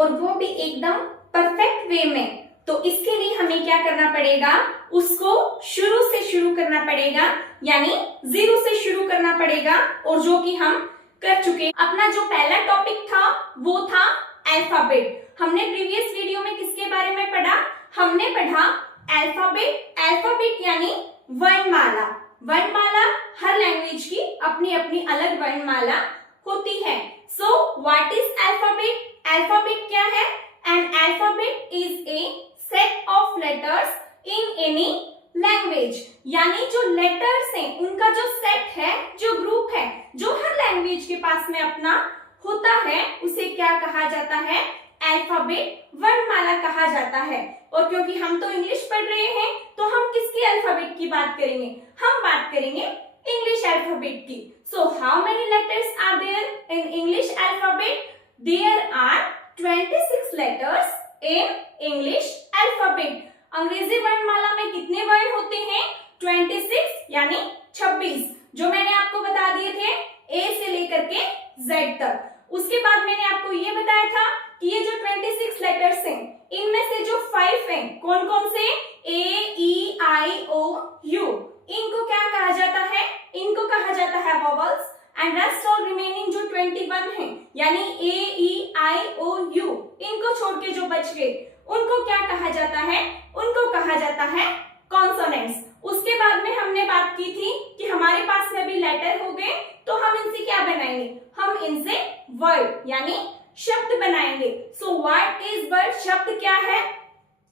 और वो भी एकदम परफेक्ट वे में, तो इसके लिए हमें क्या करना पड़ेगा, उसको शुरू से शुरू करना पड़ेगा, यानी 0 से शुरू करना पड़ेगा, और जो कि हम कर चुके। अपना जो पहला टॉपिक था वो था अल्फाबेट। हमने प्रीवियस वीडियो में किसके बारे में पढ़ा, हमने पढ़ा अल्फाबेट। अल्फाबेट यानी वर्णमाला। वर्णमाला हर लैंग्वेज की अपनी अपनी अलग वर्णमाला होती है। So what is alphabet? Alphabet क्या है? An alphabet is a set of letters in any language, यानी जो लेटर्स हैं उनका जो सेट है, जो ग्रुप है, जो हर लैंग्वेज के पास में अपना होता है, उसे क्या कहा जाता है? अल्फाबेट, वर्णमाला कहा जाता है। और क्योंकि हम तो इंग्लिश पढ़ रहे हैं, तो हम किसकी अल्फाबेट की बात करेंगे? हम बात करेंगे इंग्लिश अल्फाबेट की। So how many letters are there in English alphabet? There are 26 letters in English alphabet. अंग्रेजी वर्णमाला में कितने वर्ण होते हैं? 26 यानी 26, जो मैंने आपको बता दिए थे ए से लेकर के जेड तक। उसके बाद मैंने आपको ये बताया था कि ये जो 26 लेटर्स हैं, इनमें से जो 5 हैं, कौन कौन से? ए, ई, आई, ओ, यू। इनको क्या कहा जाता है? इनको कहा जाता है vowels. And rest all remaining जो 21 है, यानी ए, ई, आई, ओ, यू, इनको छोड़ के जो बच गए, उनको क्या कहा जाता है? उनको कहा जाता है कॉन्सोनेंट्स। उसके बाद में हमने बात की थी कि हमारे पास में भी लेटर हो गए, तो हम इनसे क्या बनाएंगे? हम इनसे वर्ड यानी शब्द बनाएंगे। सो व्हाट इज वर्ड? शब्द क्या है?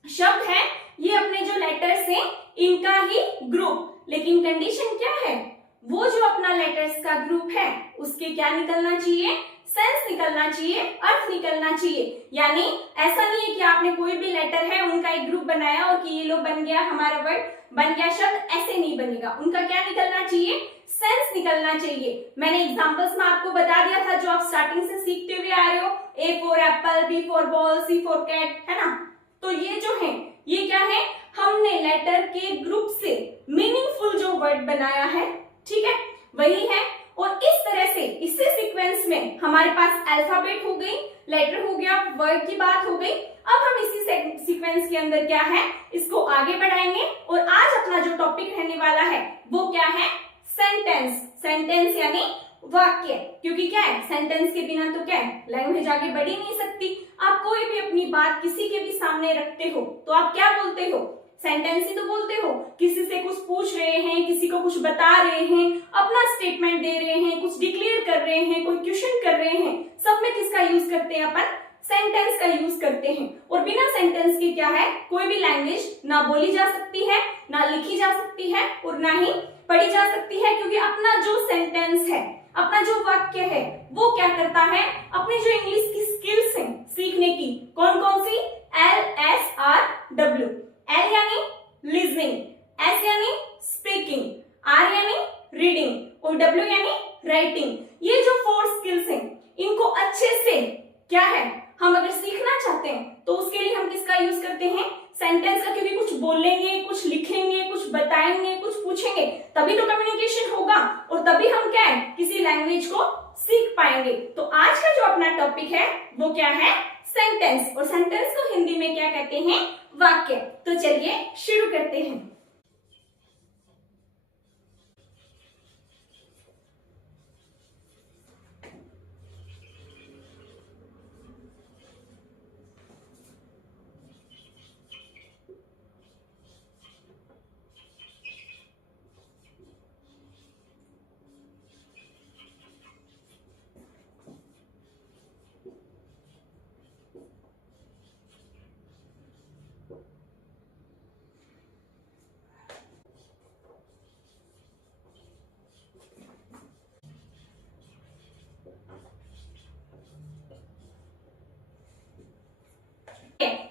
शब्द है ये अपने जो लेटर्स हैं इनका ही ग्रुप। लेकिन कंडीशन क्या है? वो जो अपना लेटर्स का ग्रुप है उसके क्या निकलना चाहिए? सेंस निकलना चाहिए, अर्थ निकलना चाहिए। यानी ऐसा नहीं है कि आपने कोई भी लेटर है उनका एक ग्रुप बनाया और कि ये लो बन गया हमारा वर्ड, बन गया शब्द, ऐसे नहीं बनेगा। उनका क्या निकलना चाहिए? सेंस निकलना चाहिए। मैंने एग्जांपल्स में आपको बता दिया था जो आप स्टार्टिंग से सीखते हुए आ रहे हो, A for apple, B for ball, C for cat, है ना। तो ये जो है ये क्या है? हमने लेटर के ग्रुप से मीनिंगफुल जो वर्ड बनाया है, ठीक है, वही है। और इस तरह से इसी सीक्वेंस में हमारे पास अल्फाबेट हो गई, लेटर हो गया, वर्ड की बात हो गई। अब हम इसी सीक्वेंस के अंदर क्या है, इसको आगे बढ़ाएंगे। और आज अपना जो टॉपिक रहने वाला है वो क्या है? सेंटेंस। सेंटेंस यानी वाक्य। क्योंकि क्या है, सेंटेंस के बिना तो क्या है, लैंग्वेज आगे बढ़ ही नहीं सकती। आप कोई भी अपनी बात किसी के भी सामने रखते हो तो आप क्या बोलते हो? सेंटेंस ही तो बोलते हो। किसी से कुछ पूछ रहे हैं, किसी को कुछ बता रहे हैं, अपना स्टेटमेंट दे रहे हैं, कुछ डिक्लेयर कर रहे हैं, कोई क्वेश्चन कर रहे हैं, सब में किसका यूज करते हैं अपन? सेंटेंस का यूज करते हैं। और बिना सेंटेंस के क्या है, कोई भी लैंग्वेज ना बोली जा सकती है, ना लिखी जा सकती है, और ना ही पढ़ी जा सकती है। क्योंकि अपना जो सेंटेंस है, अपना जो वाक्य है, वो क्या करता है? अपनी जो इंग्लिश की स्किल्स हैं सीखने की, कौन कौन सी? LSRW। L यानी लिसनिंग, S यानी स्पीकिंग, R यानी रीडिंग और W यानी राइटिंग। ये जो 4 स्किल्स हैं, इनको अच्छे से क्या है, हम अगर सीखना चाहते हैं तो उसके लिए हम किसका यूज करते हैं? सेंटेंस का। क्योंकि कुछ बोलेंगे, कुछ लिखेंगे, कुछ बताएंगे, कुछ पूछेंगे, तभी तो कम्युनिकेशन होगा और तभी हम क्या है, किसी लैंग्वेज को सीख पाएंगे। तो आज का जो अपना टॉपिक है वो क्या है? सेंटेंस। और सेंटेंस को हिंदी में क्या कहते हैं? वाक्य। तो चलिए शुरू करते हैं।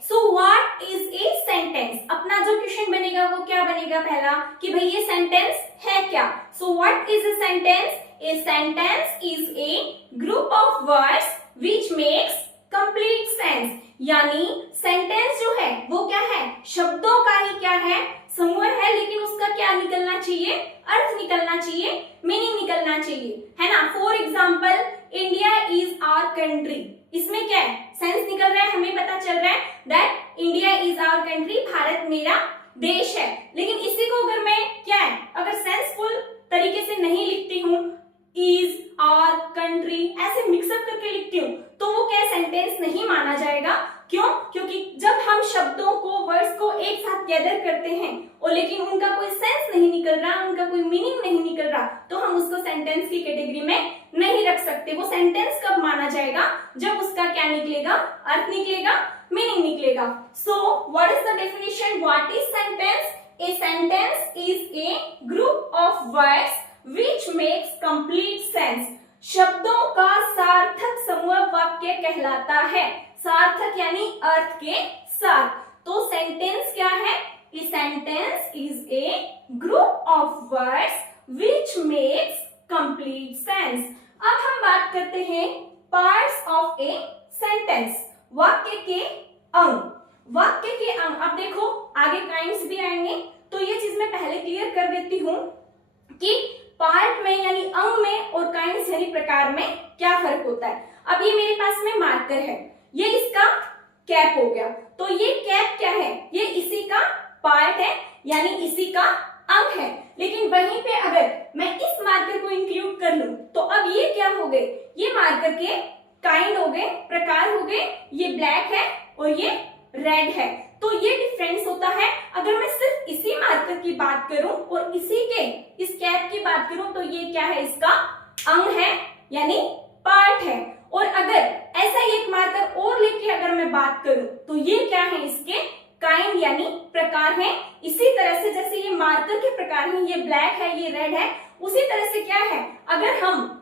सो व्हाट इज ए सेंटेंस? अपना जो क्वेश्चन बनेगा वो क्या बनेगा? पहला कि भाई ये सेंटेंस है क्या? सो what is a sentence? A sentence is a group of words which makes complete sense. यानी सेंटेंस जो है वो क्या है? शब्दों का ही क्या है? समूह है, लेकिन उसका क्या निकलना चाहिए? अर्थ निकलना चाहिए, मीनिंग निकलना चाहिए, है ना। For example, India is our country, इसमें क्या है? सेंस निकल रहा है, हमें पता चल रहा है that India is our country, Bharat मेरा देश है। लेकिन इसी को अगर मैं क्या है, अगर सेंसफुल तरीके से नहीं लिखती हूँ, इज, आर, कंट्री ऐसे मिक्सअप करके लिखती हूँ, तो वो क्या सेंटेंस नहीं माना जाएगा। क्यों? क्योंकि जब हम शब्दों को, वर्ड्स को एक साथ गैदर करते हैं और लेकिन उनका कोई सेंस नहीं निकल रहा, उनका कोई मीनिंग नहीं निकल रहा, तो हम उसको सेंटेंस की कैटेगरी में नहीं रख सकते। वो सेंटेंस कब माना जाएगा? जब उसका क्या निकलेगा, अर्थ निकलेगा, मीनिंग निकलेगा। सो what is the definition? What is sentence? A sentence is a group of words which makes complete sense. शब्दों का सार्थक समूह वाक्य कहलाता है। सार्थक यानी अर्थ के साथ। तो सेंटेंस क्या है? ए sentence is a group of words which makes complete sense. अब हम बात करते हैं पार्ट्स ऑफ ए सेंटेंस, वाक्य के अंग। वाक्य के अंग, अब देखो आगे काइंड्स भी आएंगे, तो ये चीज मैं पहले क्लियर कर देती हूँ कि पार्ट में यानी अंग में और काइंड्स यानी प्रकार में क्या फर्क होता है। अब ये मेरे पास में मार्कर है, ये इसका कैप हो गया, तो ये कैप क्या है? ये इसी का पार्ट है यानी इसी का अंग है। लेकिन वहीं पे अगर मैं इस मार्कर को इंक्लूड कर लूं, तो अब ये क्या हो गए? ये मार्कर के काइंड हो गए, प्रकार हो गए। ये ब्लैक है और ये रेड है, तो ये डिफरेंस होता है। अगर मैं सिर्फ इसी मार्कर की बात करूं और इसी के इस कैप की बात करूं, तो ये क्या है? इसका अंग है यानी पार्ट है। और अगर ऐसा ही एक मार्कर और लेके अगर मैं बात करूं, तो ये क्या है? इसके काइंड यानी प्रकार है। इसी तरह से जैसे ये मार्कर के प्रकार हैं, ये ब्लैक है, ये रेड है, उसी तरह से क्या है, अगर हम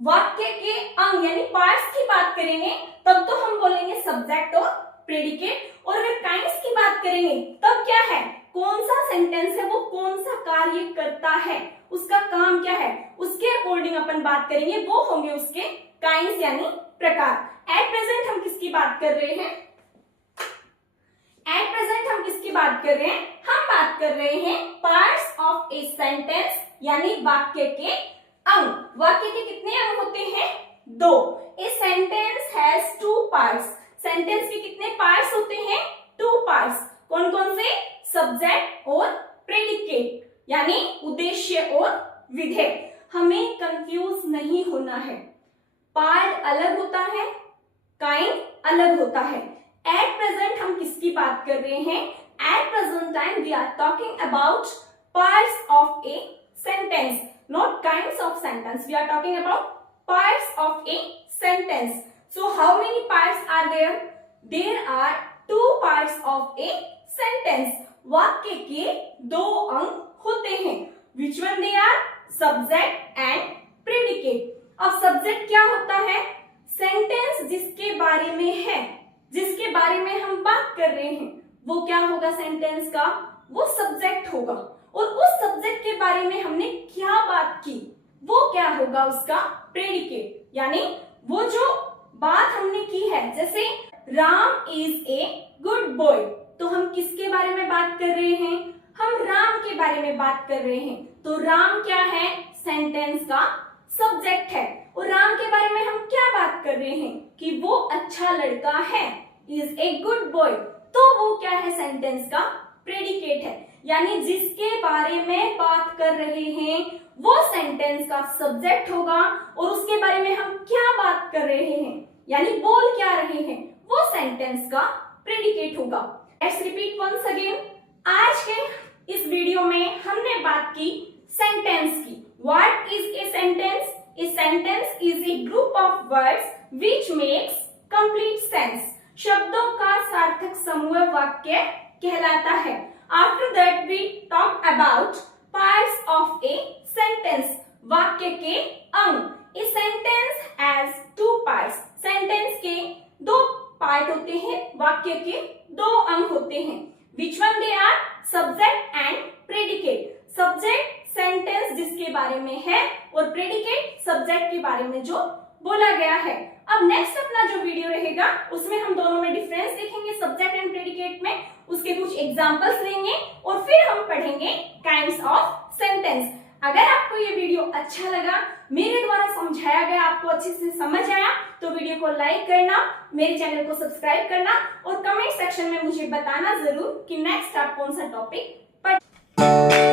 वाक्य के अंग यानी पार्ट्स की बात करेंगे, तब तो हम बोलेंगे सब्जेक्ट और प्रेडिकेट। और अगर काइंड्स की बात करेंगे, तब क्या है? कौन सा सेंटेंस है, वो कौन सा कार्य करता है, उसका काम क्या है, उसके अकॉर्डिंग अपन बात करेंगे, वो होंगे उसके काइंड्स यानी प्रकार। एट प्रेजेंट हम किसकी बात कर रहे हैं? एट प्रेजेंट हम किसकी बात कर रहे हैं? हम बात कर रहे हैं पार्ट्स ऑफ ए सेंटेंस यानी वाक्य के अंग। वाक्य के कितने अंग होते हैं? 2। ए सेंटेंस हैज 2 पार्ट्स। सेंटेंस के कितने पार्ट्स होते हैं? 2 पार्ट्स। कौन कौन से? सब्जेक्ट और प्रेडिकेट यानी उद्देश्य और विधेय। हमें कंफ्यूज नहीं होना है, पार्ट अलग होता है, काइंड अलग होता है। एट प्रेजेंट हम किसकी बात कर रहे हैं? At present time we are talking about parts of a sentence, not kinds of sentence. We are talking about parts of a sentence. So how many parts are there? There are 2 parts of a sentence. वाक्य के 2 अंग होते हैं। Which one they are? Subject and predicate. अब subject क्या होता है? Sentence जिसके बारे में है, जिसके बारे में हम बात कर रहे हैं, वो क्या होगा सेंटेंस का? वो सब्जेक्ट होगा। और उस सब्जेक्ट के बारे में हमने क्या बात की, वो क्या होगा? उसका प्रेडिकेट यानी वो जो बात हमने की है। जैसे Ram is a good boy, तो हम किसके बारे में बात कर रहे हैं? हम राम के बारे में बात कर रहे हैं। तो राम क्या है? सेंटेंस का सब्जेक्ट है। और राम के बारे में हम क्या बात कर रहे हैं? कि वो अच्छा लड़का है, इज ए गुड बॉय, तो वो क्या है? सेंटेंस का प्रेडिकेट है। यानी जिसके बारे में बात कर रहे हैं वो सेंटेंस का सब्जेक्ट होगा, और उसके बारे में हम क्या बात कर रहे हैं यानी बोल क्या रहे हैं, वो सेंटेंस का प्रेडिकेट होगा। Let's repeat once again. आज के इस वीडियो में हमने बात की सेंटेंस की। What is a sentence? A sentence is a group of words which makes complete sense. शब्दों का सार्थक समूह वाक्य कहलाता है। After that we talk about parts of a sentence, वाक्य के अंग। A sentence has 2 parts. Sentence के 2 पार्ट होते हैं, वाक्य के 2 अंग होते हैं। Which one they are? Subject and predicate. Subject sentence जिसके बारे में है, और प्रेडिकेट सब्जेक्ट के बारे में जो बोला गया है। अब नेक्स्ट अपना जो वीडियो रहेगा उसमें हम दोनों में डिफरेंस देखेंगे सब्जेक्ट एंड प्रेडिकेट में, उसके कुछ एग्जांपल्स लेंगे और फिर हम पढ़ेंगे काइंड्स ऑफ सेंटेंस। अगर आपको ये वीडियो अच्छा लगा, मेरे द्वारा समझाया गया आपको अच्छे से समझ आया, तो वीडियो को लाइक करना, मेरे चैनल को सब्सक्राइब करना और कमेंट सेक्शन में मुझे बताना जरूर कि नेक्स्ट आप कौन सा टॉपिक पढ़